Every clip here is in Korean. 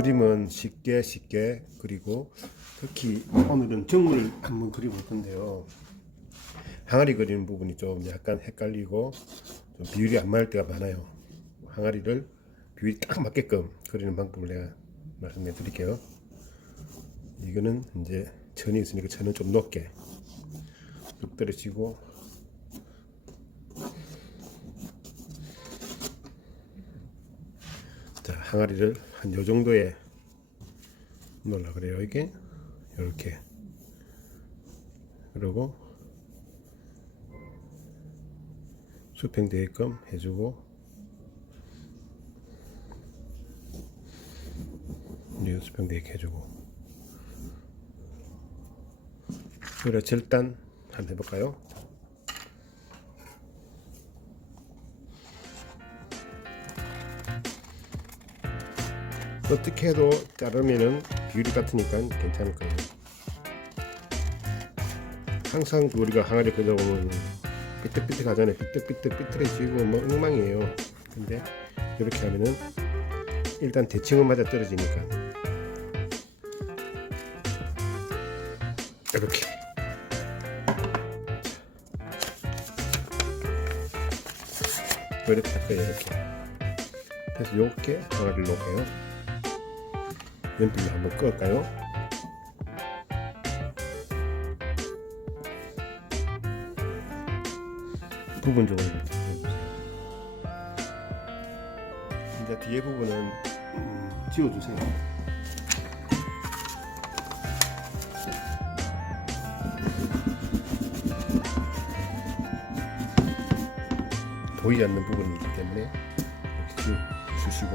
그림은 쉽게 그리고 특히 오늘은 정물을 한번 그려볼 건데요. 항아리 그리는 부분이 좀 약간 헷갈리고 좀 비율이 안 맞을 때가 많아요. 항아리를 비율이 딱 맞게끔 그리는 방법을 내가 말씀해 드릴게요. 이거는 이제 천이 있으니까 천은 좀 높게 뚝 떨어지고, 자, 항아리를 한 요 정도에 놓으려고 그래요. 이게 이렇게, 그리고 수평되게끔 해주고, 이제 수평되게 해주고. 그래, 절단 한번 해볼까요? 어떻게 해도 자르면은 비율이 같으니까 괜찮을 거예요. 항상 우리가 항아리 그리다 보면 삐뚤삐뚤 하잖아요. 삐뚤삐뚤해지고 뭐 엉망이에요. 근데 이렇게 하면은 일단 대칭은 맞아 떨어지니까 이렇게 이렇게 할 거예요. 이렇게 그래서 이렇게 항아리를 놓을게요. 연필로 한번 끌까요? 부분적으로 이렇게 해보세요. 이제 뒤에 부분은 지워주세요. 보이지 않는 부분이 있기 때문에 이렇게 지워주시고,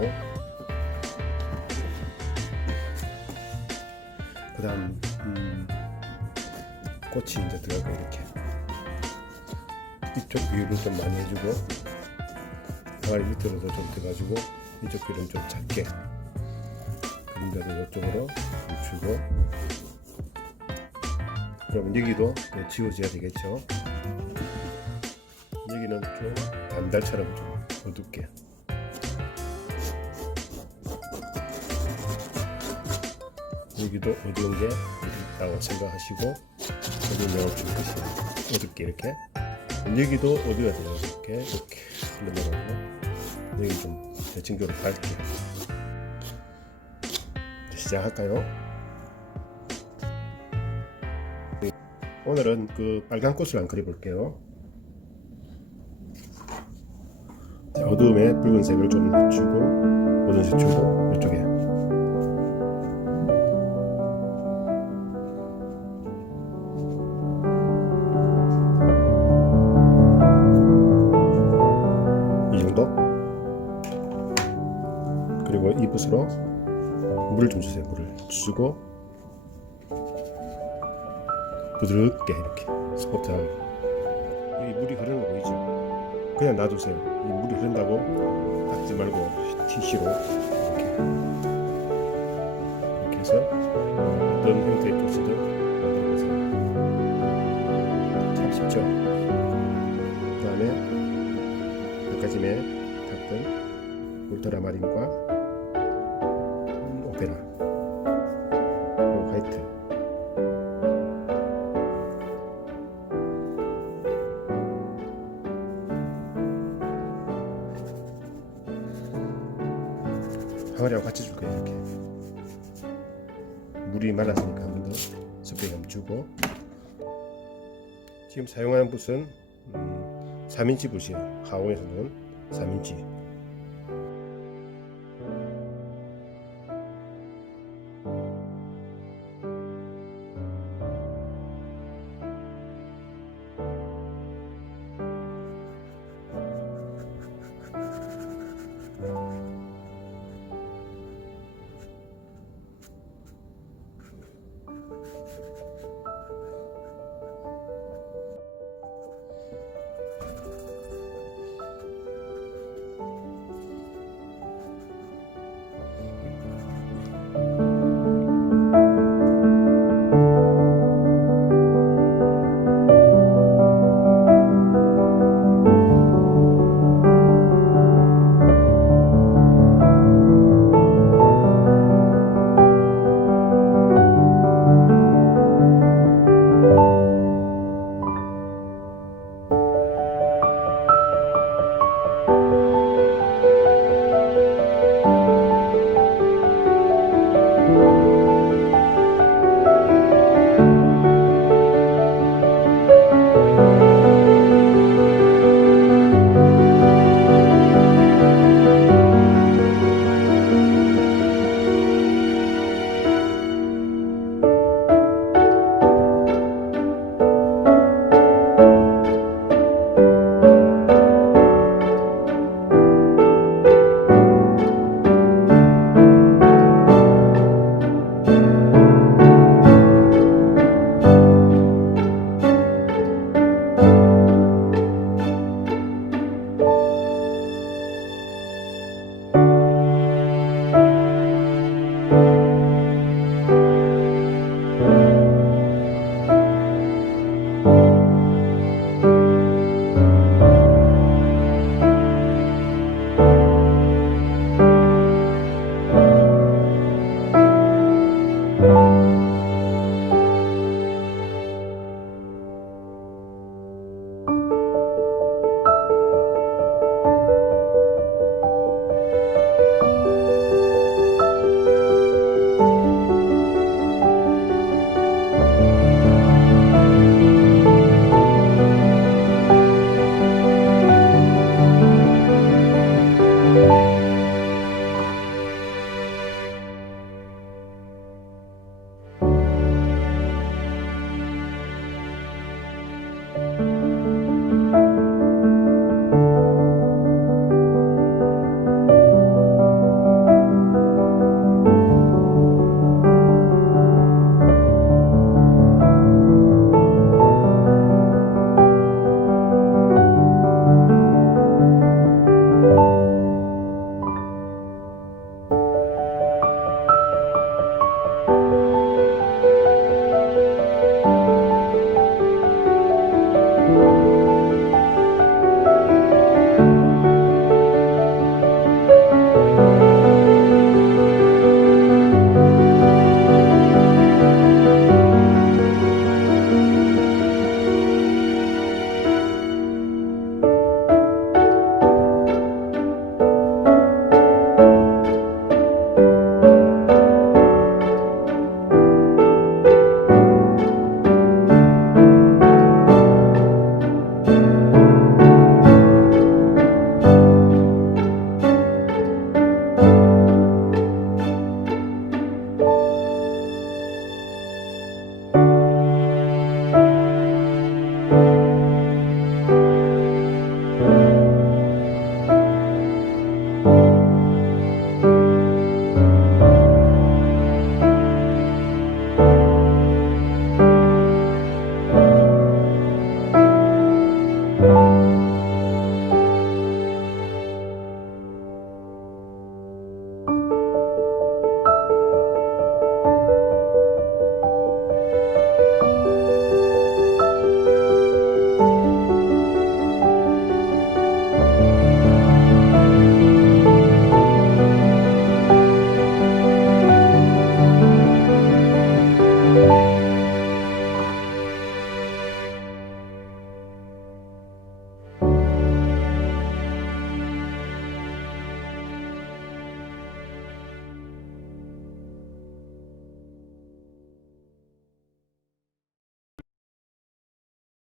그 다음 꽃이 이제 들어가고, 이렇게 이쪽 비율을 좀 많이 해주고, 항아리 밑으로도 좀 들어가지고, 이쪽 비율은 좀 작게, 그림자도 이쪽으로 멈추고, 그러면 여기도 지워져야 되겠죠. 여기는 좀 단달처럼 좀 어둡게, 여기도 어두운 게 있다고 생각하시고, 어두운 영업 줄 것이에요. 어둡게 이렇게. 여기도 어두워야 돼요. 이렇게 흘러내가고, 여기 좀 대칭적으로 밝게. 시작할까요? 오늘은 그 빨간 꽃을 안 그려볼게요. 어두움에 붉은색을 좀 주고, 어두운색 주고, 이쪽에 그리고 이 붓으로 물을 좀 주세요. 물을 주고 부드럽게 이렇게 스포트하게. 여기 물이 흐르는 거 보이죠? 그냥 놔두세요. 이 물이 흐른다고 닦지 말고 티슈로 이렇게 해서 어떤 형태의 꽃이든 만들어보세요. 참 쉽죠? 그 다음에 아까 전에 탔던 울트라마린과 오페라, 그리고 화이트, 항아리하고 같이 줄 거예요. 이렇게 물이 말랐으니까 한 번 더 스프레이 주고, 지금 사용하는 붓은 3인치 붓이에요. 하원에서 놓은 3인치. 감사합니다.